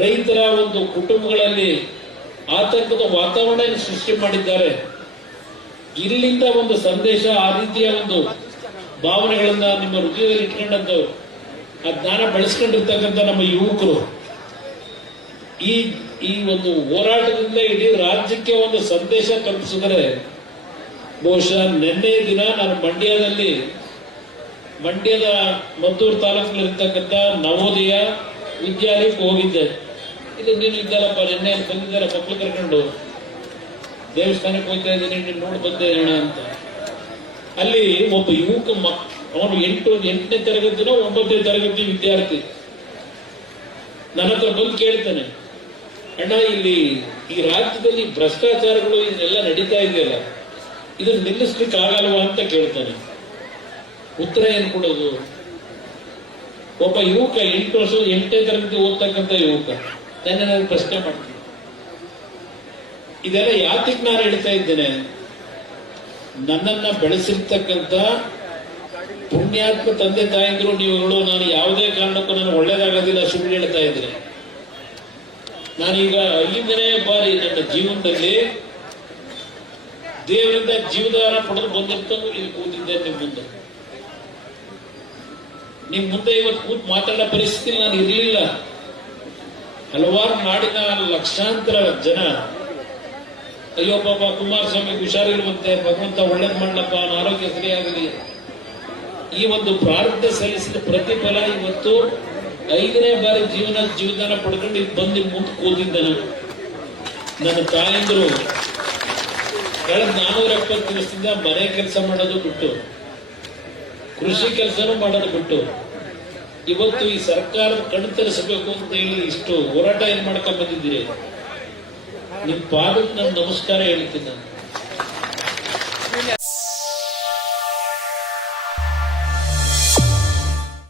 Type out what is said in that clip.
ರೈತರ ಒಂದು ಕುಟುಂಬಗಳಲ್ಲಿ ಆತಂಕದ ವಾತಾವರಣ ಸೃಷ್ಟಿ ಮಾಡಿದ್ದಾರೆ. ಇಲ್ಲಿಂದ ಒಂದು ಸಂದೇಶ, ಆ ರೀತಿಯ ಒಂದು ಭಾವನೆಗಳನ್ನ ನಿಮ್ಮ ಹೃದಯದಲ್ಲಿ ಇಟ್ಕೊಂಡಂತವ್ರು, ಆ ಜ್ಞಾನ ಬೆಳೆಸ್ಕೊಂಡಿರ್ತಕ್ಕಂಥ ನಮ್ಮ ಯುವಕರು ಈ ಒಂದು ಹೋರಾಟದಿಂದ ಇಡೀ ರಾಜ್ಯಕ್ಕೆ ಒಂದು ಸಂದೇಶ ತಲುಪಿಸಿದರೆ, ಬಹುಶಃ ನಿನ್ನೆ ದಿನ ನಾನು ಮಂಡ್ಯದ ಮದ್ದೂರು ತಾಲೂಕಿನಲ್ಲಿರ್ತಕ್ಕಂಥ ನವೋದಯ ವಿದ್ಯಾಲಯಕ್ಕೆ ಹೋಗಿದ್ದೆ. ಇದು ನೀನು ಇದ್ದಲ್ಲಪ್ಪ, ನಿನ್ನೆ ಬಂದಿದ್ದಲ್ಲ ಮಕ್ಕಳು ಕರ್ಕೊಂಡು ದೇವಸ್ಥಾನಕ್ಕೆ ಹೋಗ್ತಾ ಇದ್ದೀನಿ, ನೀನು ನೋಡಿ ಬಂದೆ ಅಣ್ಣ ಅಂತ. ಅಲ್ಲಿ ಒಬ್ಬ ಯುವಕ ಅವನು 8ನೇ ತರಗತಿನೋ 9ನೇ ತರಗತಿ ವಿದ್ಯಾರ್ಥಿ ನನ್ನ ಹತ್ರ ಬಂದು ಕೇಳ್ತಾನೆ, ಅಣ್ಣ ಇಲ್ಲಿ ಈ ರಾಜ್ಯದಲ್ಲಿ ಭ್ರಷ್ಟಾಚಾರಗಳು ಇದನ್ನೆಲ್ಲ ನಡೀತಾ ಇದೆಯಲ್ಲ, ಇದನ್ನು ನಿಲ್ಲಿಸ್ಲಿಕ್ಕೆ ಆಗಲ್ವಾ ಅಂತ ಕೇಳ್ತಾನೆ. ಉತ್ತರ ಏನು ಕೊಡೋದು? ಒಬ್ಬ ಯುವಕ 8ನೇ ತರಗತಿ ಓದ್ತಕ್ಕಂಥ ಯುವಕ ನನ್ನ ಪ್ರಶ್ನೆ ಮಾಡ್ತೀನಿ. ಇದೆಲ್ಲ ಯಾತಿಗೆ ನಾನು ಹೇಳ್ತಾ ಇದ್ದೇನೆ? ನನ್ನನ್ನ ಬೆಳೆಸಿರ್ತಕ್ಕಂಥ ಪುಣ್ಯಾತ್ಮ ತಂದೆ ತಾಯಿದ್ರು ನೀವುಗಳು, ನಾನು ಯಾವುದೇ ಕಾರಣಕ್ಕೂ ನಾನು ಒಳ್ಳೇದಾಗೋದಿಲ್ಲ ಸುಳ್ಳು ಹೇಳ್ತಾ ಇದ್ದೇನೆ. ನಾನೀಗ 5ನೇ ಬಾರಿ ನನ್ನ ಜೀವನದಲ್ಲಿ ದೇವರಿಂದ ಜೀವದಾನ ಪಡೆದು ಬಂದಿರ್ತಾನು ಇಲ್ಲಿ ಕೂತಿದ್ದೇನೆ ನಿಮ್ ಮುಂದೆ ಇವತ್ತು ಕೂತ್ ಮಾತಾಡೋ ಪರಿಸ್ಥಿತಿ ನಾನು ಇರಲಿಲ್ಲ. ಹಲವಾರು ನಾಡಿನ ಲಕ್ಷಾಂತರ ಜನ ಅಯ್ಯೋ ಪಾಪ ಕುಮಾರಸ್ವಾಮಿ ಹುಷಾರಿರುವಂತೆ, ಭಗವಂತ ಒಳ್ಳೇದ್ ಮಾಡ್ಲಪ್ಪ, ಅವನ ಆರೋಗ್ಯ ಸರಿಯಾಗಲಿ, ಈ ಒಂದು ಪ್ರಾರ್ಥನೆ ಸಲ್ಲಿಸಿದ ಪ್ರತಿಫಲ ಇವತ್ತು 5ನೇ ಬಾರಿ ಜೀವದಾನ ಪಡ್ಕೊಂಡು ಇಲ್ಲಿ ಬಂದು ಮುಂದೆ ಕೂತಿದ್ದಾನೆ. ನನ್ನ ತಾಯಂದ್ರು ಕಳೆದ 470 ದಿವಸದಿಂದ ಮನೆ ಕೆಲಸ ಮಾಡೋದು ಬಿಟ್ಟು, ಕೃಷಿ ಕೆಲಸನೂ ಮಾಡೋದು ಬಿಟ್ಟು, ಇವತ್ತು ಈ ಸರ್ಕಾರ ಕಣ್ತರಿಸಬೇಕು ಅಂತ ಹೇಳಿ ಇಷ್ಟು ಹೋರಾಟ ಏನ್ ಮಾಡ್ಕೊಂಡ್ ಬಂದಿದ್ದೀರಿ. ನಿಮ್ ಪಾದಕ್ಕೆ ನಾನು ನಮಸ್ಕಾರ ಹೇಳ್ತೀನಿ.